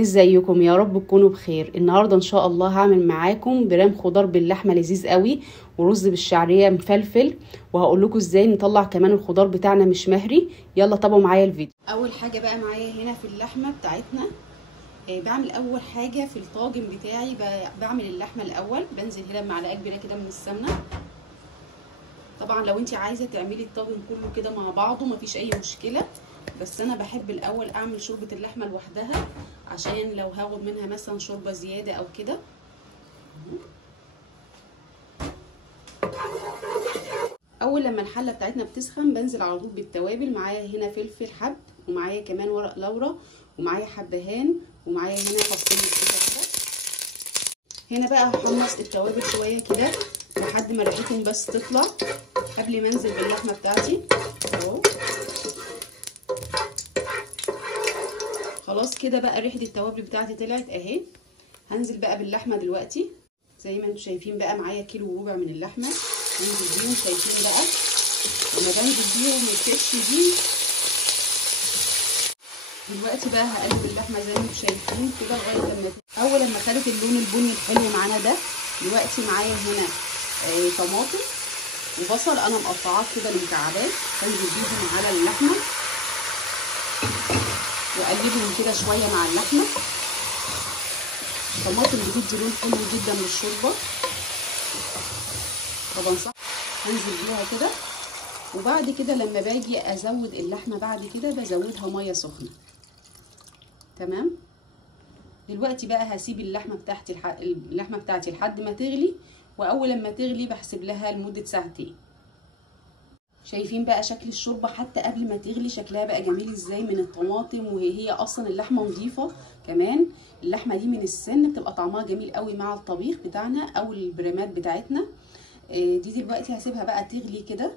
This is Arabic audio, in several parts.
ازيكم؟ يا رب تكونوا بخير. النهارده ان شاء الله هعمل معاكم برام خضار باللحمه لذيذ قوي، ورز بالشعريه مفلفل، وهقول لكم ازاي نطلع كمان الخضار بتاعنا مش مهري. يلا تابعوا معايا الفيديو. اول حاجه بقى معايا هنا في اللحمه بتاعتنا، بعمل اول حاجه في الطاجن بتاعي. بعمل اللحمه الاول، بنزل هنا بمعلقه كبيره كده من السمنه. طبعا لو انت عايزه تعملي الطاجن كله كده مع بعضه مفيش اي مشكله، بس انا بحب الاول اعمل شوربه اللحمه لوحدها، عشان لو هاخد منها مثلا شوربه زياده او كده. اول لما الحله بتاعتنا بتسخن بنزل على طول بالتوابل. معايا هنا فلفل حب، ومعايا كمان ورق لورا، ومعايا حبهان، ومعايا هنا فصين كده. هنا بقى هحمص التوابل شويه كده لحد ما ريحتهم بس تطلع قبل ما انزل باللحمه بتاعتي اهو. خلاص كده بقى ريحه التوابل بتاعتي طلعت اهي. هنزل بقى باللحمه دلوقتي. زي ما انتم شايفين بقى معايا كيلو وربع من اللحمه. هنزل بيهم، شايفين بقى لما بنزل بيهم الكش دي. دلوقتي بقى هقلب اللحمه زي ما انتم شايفين كده لغايه لما اول لما خدت اللون البني الحلو معانا ده. دلوقتي معايا هنا طماطم وبصل انا مقطعاه كده لمكعبات، هنزل بيهم على اللحمه واقلبهم كده شويه مع اللحمه. الطماطم بتدي لون حلو جدا للشوربه طبعا صح. هنزل بيها كده، وبعد كده لما باجي ازود اللحمه بعد كده بزودها ميه سخنه. تمام. دلوقتي بقى هسيب اللحمه بتاعتي لحد ما تغلي، واول لما تغلي بحسب لها لمده ساعتين. شايفين بقى شكل الشوربه حتى قبل ما تغلي شكلها بقى جميل ازاي من الطماطم، وهي اصلا اللحمه نظيفه. كمان اللحمه دي من السن بتبقى طعمها جميل قوي مع الطبيخ بتاعنا او البريمات بتاعتنا. دي دلوقتي هسيبها بقى تغلي كده.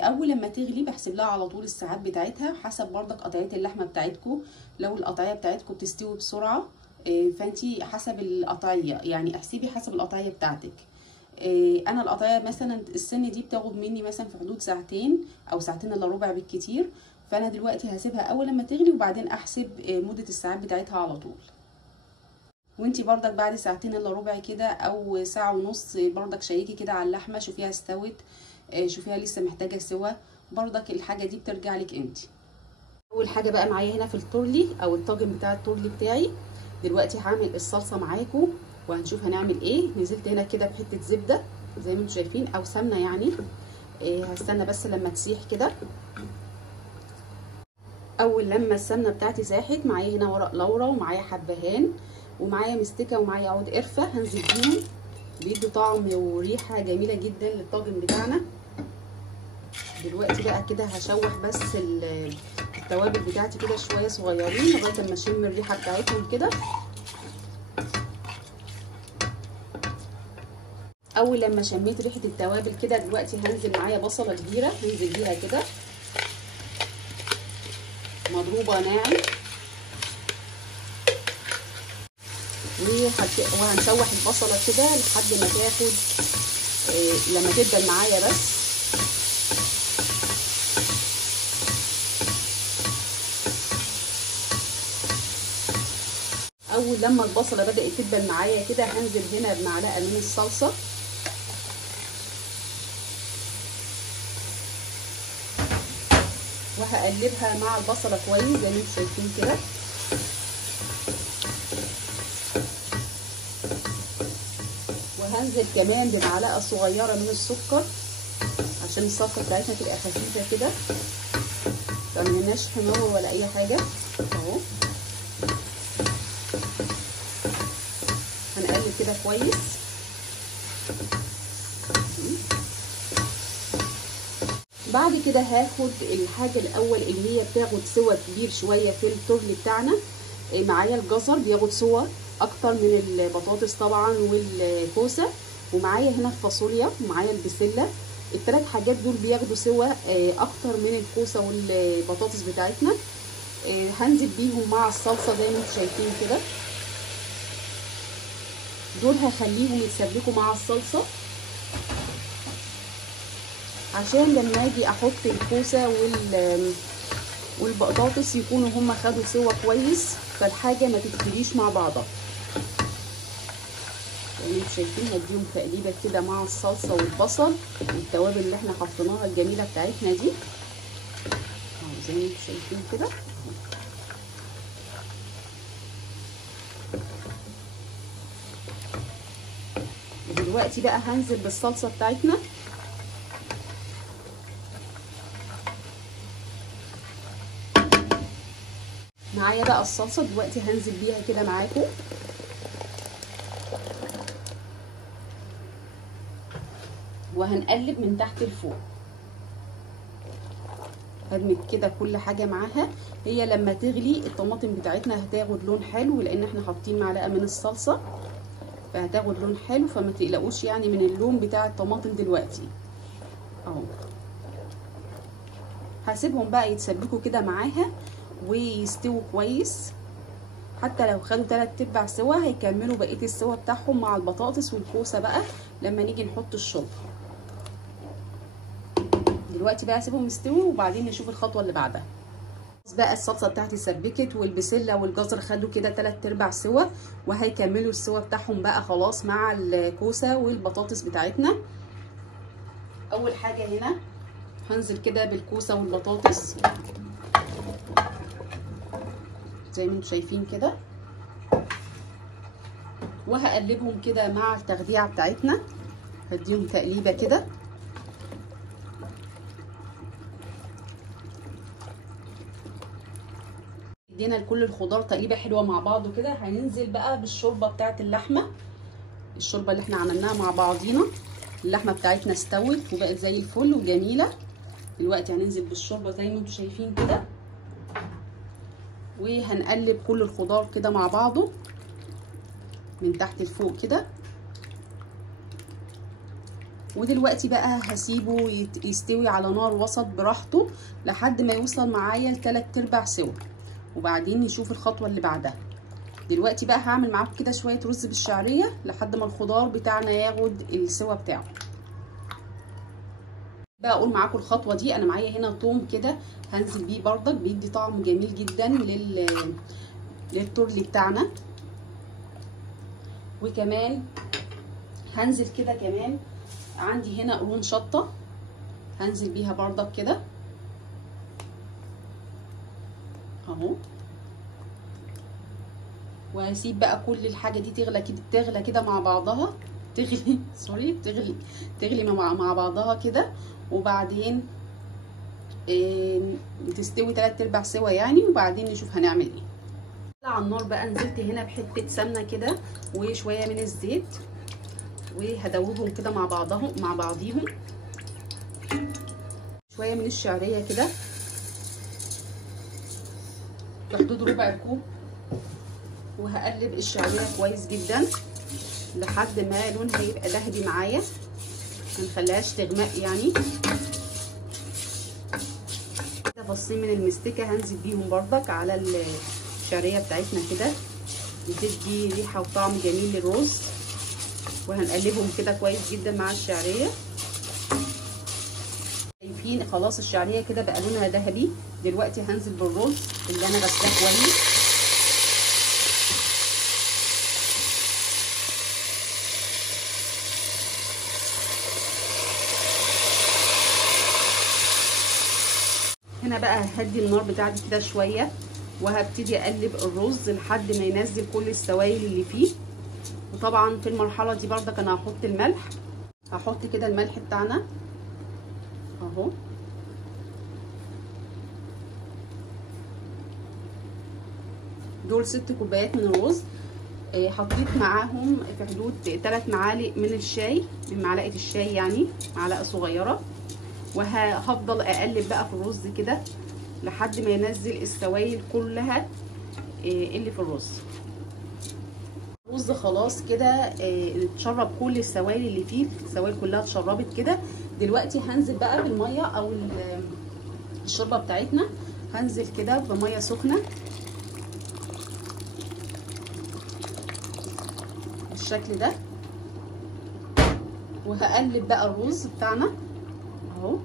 اول لما تغلي بحسب لها على طول الساعات بتاعتها حسب برضك قطعيه اللحمه بتاعتكم. لو القطعيه بتاعتكم بتستوي بسرعه فانتي حسب القطعيه، يعني احسبي حسب القطعيه بتاعتك. انا القطعيه مثلا السن دي بتاخد مني مثلا في حدود ساعتين او ساعتين الا ربع بالكتير. فانا دلوقتي هسيبها اول لما تغلي وبعدين احسب مده الساعات بتاعتها على طول. وانتي بردك بعد ساعتين الا ربع كده او ساعه ونص بردك شيكي كده على اللحمه، شوفيها استوت، شوفيها لسه محتاجه سوا. بردك الحاجه دي بترجع لك انتي. اول حاجه بقى معايا هنا في التورلي او الطاجن بتاع التورلي بتاعي. دلوقتي هعمل الصلصه معاكم وهنشوف هنعمل ايه. نزلت هنا كده بحته زبده زي ما انتم شايفين او سمنه يعني. هستنى بس لما تسيح كده. اول لما السمنه بتاعتي ساحت معايا هنا ورق لورا، ومعايا حبهان، ومعايا مستكه، ومعايا عود قرفه. هنزل بيهم، بيدوا طعم وريحه جميله جدا للطاجن بتاعنا. دلوقتي بقى كده هشوح بس التوابل بتاعتي كده شويه صغيرين لغايه اما اشم الريحه بتاعتهم كده. اول لما شميت ريحه التوابل كده دلوقتي هنزل معايا بصله كبيره، هنزل بيها كده مضروبه ناعم، وهنشوح البصله كده لحد ما تاخد لما تدبل معايا بس. اول لما البصله بدات تدبل معايا كده هنزل هنا بمعلقه من الصلصه، وهقلبها مع البصله كويس زي ما انتم شايفين كده. وهنزل كمان بمعلقه صغيره من السكر عشان الصلصه بتاعتنا تبقى خفيفه كده، متعملناش حمار ولا اي حاجه اهو. هنقلب كده كويس. بعد كده هاخد الحاجه الاول اللي هي بتاخد سوى كبير شويه في التورلي بتاعنا. معايا الجزر بياخد سوى اكتر من البطاطس طبعا والكوسه، ومعايا هنا الفاصوليا، ومعايا البسله. الثلاث حاجات دول بياخدوا سوى اكتر من الكوسه والبطاطس بتاعتنا. هنزل بيهم مع الصلصه زي ما انتم شايفين كده. دول هخليهم يتسبكوا مع الصلصه عشان لما اجي احط الكوسه والبطاطس يكونوا هما خدوا سوا كويس، فالحاجه ما تتفريش مع بعضها. يعني انتوا شايفين هديهم تقليبه كده مع الصلصه والبصل والتوابل اللي احنا حطيناها الجميله بتاعتنا دي اهو زي ما انتوا شايفين كده. دلوقتي بقى هنزل بالصلصه بتاعتنا. معايا بقى الصلصه دلوقتي هنزل بيها كده معاكم. وهنقلب من تحت لفوق، هدمج كده كل حاجه معاها. هي لما تغلي الطماطم بتاعتنا هتاخد لون حلو، لان احنا حاطين معلقه من الصلصه فهتاخد لون حلو، فما تقلقوش يعني من اللون بتاع الطماطم دلوقتي اهو. هسيبهم بقى يتسبكوا كده معاها ويستووا كويس. حتى لو خدوا 3/4 سوا هيكملوا بقيه السوا بتاعهم مع البطاطس والكوسه بقى لما نيجي نحط الشوربه. دلوقتي بقى اسيبهم يستووا وبعدين نشوف الخطوه اللي بعدها. بقى الصلصه بتاعتي سبكت والبسله والجزر خدوا كده 3/4 سوا، وهيكملوا السوا بتاعهم بقى خلاص مع الكوسه والبطاطس بتاعتنا. اول حاجه هنا هنزل كده بالكوسه والبطاطس زي ما انتم شايفين كده، وهقلبهم كده مع التغذيه بتاعتنا. هديهم تقليبه كده. ادينا لكل الخضار تقليبه حلوه مع بعض كده. هننزل بقى بالشوربه بتاعت اللحمه، الشوربه اللي احنا عملناها مع بعضينا. اللحمه بتاعتنا استوت وبقت زي الفل وجميله. دلوقتي هننزل بالشوربه زي ما انتم شايفين كده، وهنقلب كل الخضار كده مع بعضه من تحت لفوق كده. ودلوقتي بقى هسيبه يستوي على نار وسط براحته لحد ما يوصل معايا ل3/4 سوا، وبعدين نشوف الخطوه اللي بعدها. دلوقتي بقى هعمل معاكم كده شويه رز بالشعريه لحد ما الخضار بتاعنا ياخد السوا بتاعه. بقى اقول معاكم الخطوه دي. انا معايا هنا توم كده هنزل بيه بردك، بيدي طعم جميل جدا للتورلي بتاعنا. وكمان هنزل كده كمان عندي هنا قرون شطه هنزل بيها بردك كده اهو. وهسيب بقى كل الحاجه دي تغلى كده مع بعضها، تغلي مع بعضها كده، وبعدين تستوي 3/4 سوا يعني، وبعدين نشوف هنعمل ايه. على النار بقى نزلت هنا بحته سمنه كده وشويه من الزيت، وهدوبهم كده مع بعضيهم. شويه من الشعريه كده في حدود ربع كوب، وهقلب الشعريه كويس جدا لحد ما لونها يبقى ذهبي معايا، منخليهاش تغمق يعني. كده فصين من المستكه هنزل بيهم بردك على الشعريه بتاعتنا كده، بتدي ريحه وطعم جميل للرز. وهنقلبهم كده كويس جدا مع الشعريه. شايفين خلاص الشعريه كده بقى لونها ذهبي. دلوقتي هنزل بالرز اللي انا غسلاه كويس، هنا بقى هدي النار بتاعتي كده شويه، وهبتدي اقلب الرز لحد ما ينزل كل السوائل اللي فيه. وطبعا في المرحله دي بردك انا هحط الملح، هحط كده الملح بتاعنا اهو. دول 6 كوبايات من الرز. حطيت معاهم في حدود 3 معالق من الشاي، من معلقه الشاي يعني معلقه صغيره. وهفضل اقلب بقى في الرز كده لحد ما ينزل السوائل كلها اللي في الرز. الرز خلاص كده اتشرب كل السوائل اللي فيه، السوائل كلها اتشربت كده. دلوقتي هنزل بقى بالميه او الشوربه بتاعتنا. هنزل كده بميه سخنه بالشكل ده، وهقلب بقى الرز بتاعنا اهو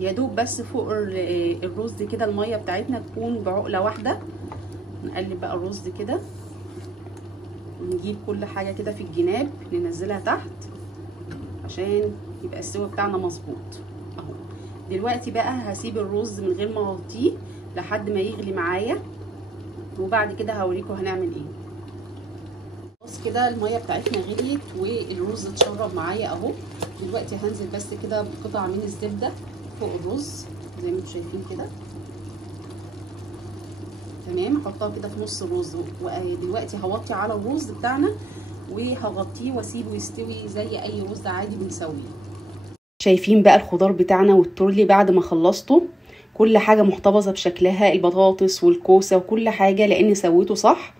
يا دوب بس فوق الرز كده الميه بتاعتنا تكون بعقله واحده. نقلب بقى الرز كده ونجيب كل حاجه كده في الجناب ننزلها تحت عشان يبقى السوا بتاعنا مظبوط اهو. دلوقتي بقى هسيب الرز من غير ما اغطيه لحد ما يغلي معايا، وبعد كده هوريكم هنعمل ايه. بص كده الميه بتاعتنا غليت والرز اتشرب معايا اهو. دلوقتي هنزل بس كده بقطع من الزبده فوق الرز زي ما انتم شايفين كده، تمام. احطها كده في نص الرز، ودلوقتي هوطي على الرز بتاعنا وهغطيه واسيبه يستوي زي اي رز عادي بنسويه. شايفين بقى الخضار بتاعنا والتورلي بعد ما خلصته كل حاجه محتفظه بشكلها، البطاطس والكوسه وكل حاجه، لان سويته صح.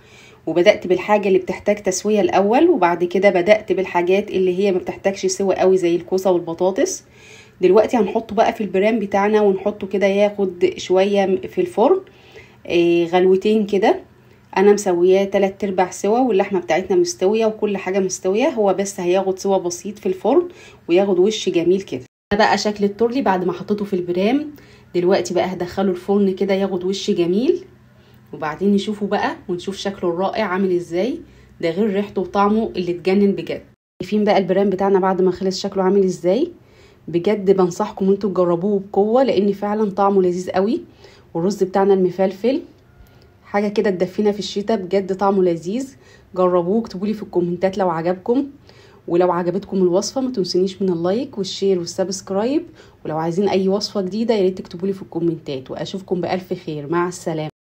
وبدات بالحاجه اللي بتحتاج تسويه الاول، وبعد كده بدات بالحاجات اللي هي ما بتحتاجش سوى قوي زي الكوسه والبطاطس. دلوقتي هنحطه بقى في البرام بتاعنا ونحطه كده ياخد شويه في الفرن غلوتين كده. انا مسوياه 3/4 سوا، واللحمه بتاعتنا مستويه وكل حاجه مستويه، هو بس هياخد سوا بسيط في الفرن وياخد وش جميل كده. ده بقى شكل التورلي بعد ما حطيته في البرام. دلوقتي بقى هدخله الفرن كده ياخد وش جميل، وبعدين نشوفه بقى ونشوف شكله الرائع عامل ازاي. ده غير ريحته وطعمه اللي تجنن بجد. شايفين بقى البرام بتاعنا بعد ما خلص شكله عامل ازاي. بجد بنصحكم انتوا تجربوه بقوه، لان فعلا طعمه لذيذ قوي. والرز بتاعنا المفلفل حاجه كده تدفينا في الشتاء، بجد طعمه لذيذ. جربوه واكتبوا لي في الكومنتات لو عجبكم، ولو عجبتكم الوصفه ما تنسونيش من اللايك والشير والسبسكرايب. ولو عايزين اي وصفه جديده يا ريت تكتبوا لي في الكومنتات. واشوفكم بالف خير، مع السلامه.